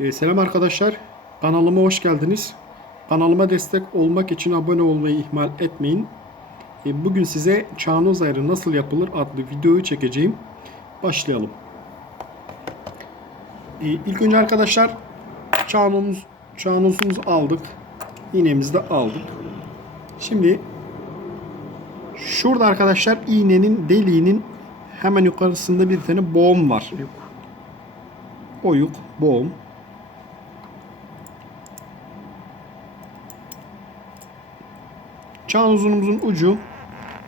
Ee, selam arkadaşlar. Kanalıma hoş geldiniz. Kanalıma destek olmak için abone olmayı ihmal etmeyin. Ee, bugün size çağnoz ayarı nasıl yapılır adlı videoyu çekeceğim. Başlayalım. Ee, ilk önce arkadaşlar çağnozumuz, çağnozumuzu aldık. İğnemizi de aldık. Şimdi şurada arkadaşlar iğnenin deliğinin hemen yukarısında bir tane boğum var. Oyuk, boğum. Çağın uzunumuzun ucu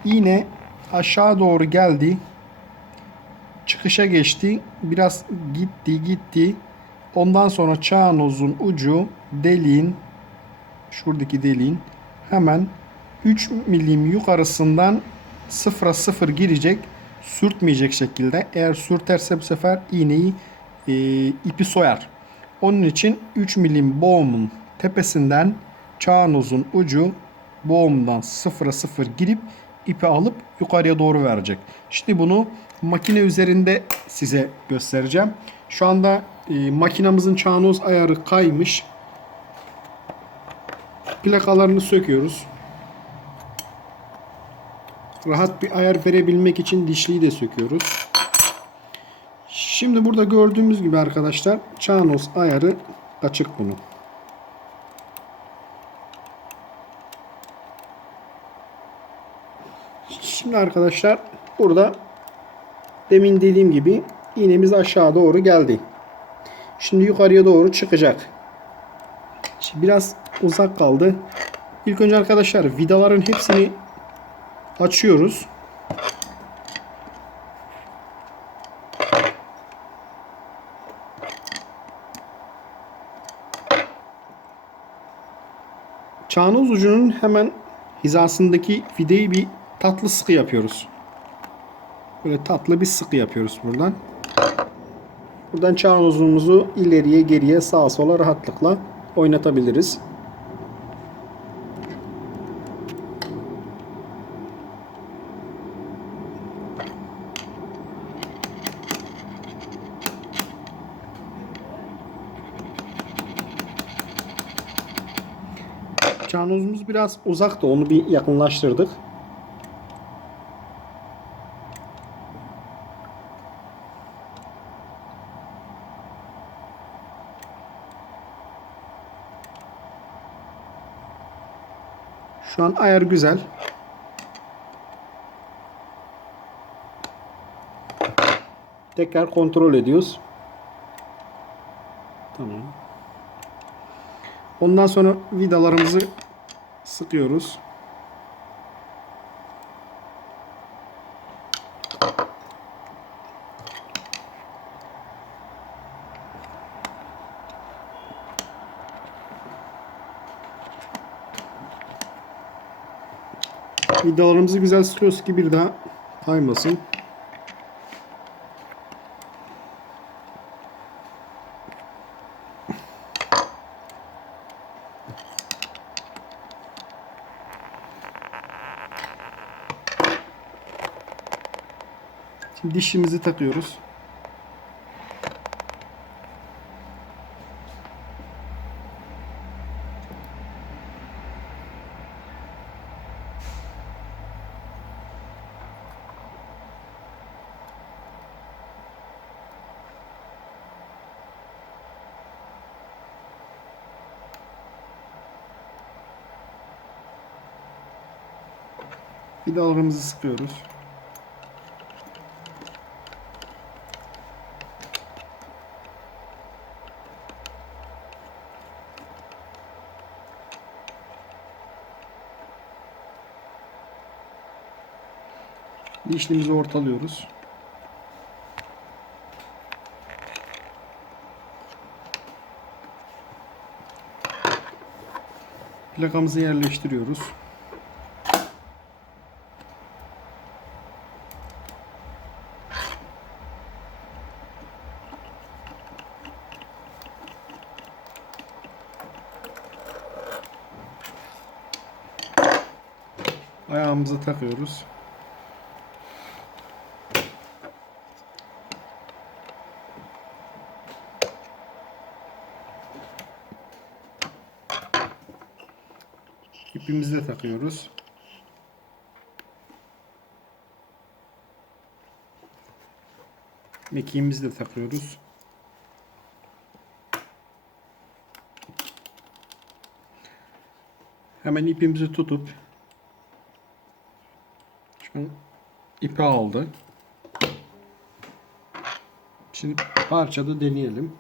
iğne aşağı doğru geldi. Çıkışa geçti. Biraz gitti gitti. Ondan sonra çağınozun ucu deliğin şuradaki deliğin hemen 3 milim yukarısından sıfıra sıfır girecek. Sürtmeyecek şekilde. Eğer sürterse bu sefer iğneyi e, ipi soyar. Onun için 3 milim boğumun tepesinden çağınozun ucu boğumdan sıfıra sıfır girip ipi alıp yukarıya doğru verecek. Şimdi bunu makine üzerinde size göstereceğim. Şu anda e, makinamızın çağnoz ayarı kaymış. Plakalarını söküyoruz. Rahat bir ayar verebilmek için dişliyi de söküyoruz. Şimdi burada gördüğümüz gibi arkadaşlar çağnoz ayarı açık bunun. Şimdi arkadaşlar burada demin dediğim gibi iğnemiz aşağı doğru geldi. Şimdi yukarıya doğru çıkacak. Şimdi biraz uzak kaldı. İlk önce arkadaşlar vidaların hepsini açıyoruz. Çağnoz ucunun hemen hizasındaki videyi bir tatlı sıkı yapıyoruz. Böyle tatlı bir sıkı yapıyoruz buradan. Buradan çağnozumuzu ileriye geriye sağa sola rahatlıkla oynatabiliriz. Çağnozumuz biraz uzakta onu bir yakınlaştırdık. Şu an ayar güzel. Tekrar kontrol ediyoruz. Tamam. Ondan sonra vidalarımızı sıkıyoruz. Vidalarımızı güzel sıkıyoruz ki bir daha kaymasın. Şimdi dişimizi takıyoruz. Vidalarımızı sıkıyoruz. Dişlimizi ortalıyoruz. Plakamızı yerleştiriyoruz. ayağımıza takıyoruz. İpimizde takıyoruz. Mekiğimizi de takıyoruz. Hemen ipimizi tutup an ipi aldı. Şimdi parçada deneyelim.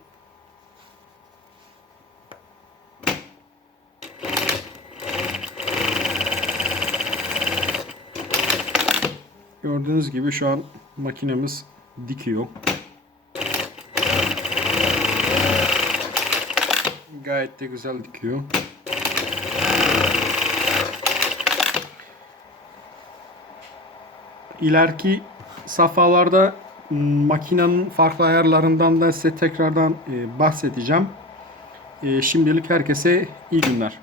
Gördüğünüz gibi şu an makinemiz dikiyor. Gayet de güzel dikiyor. İleriki safhalarda makinenin farklı ayarlarından da size tekrardan e, bahsedeceğim. E, şimdilik herkese iyi günler.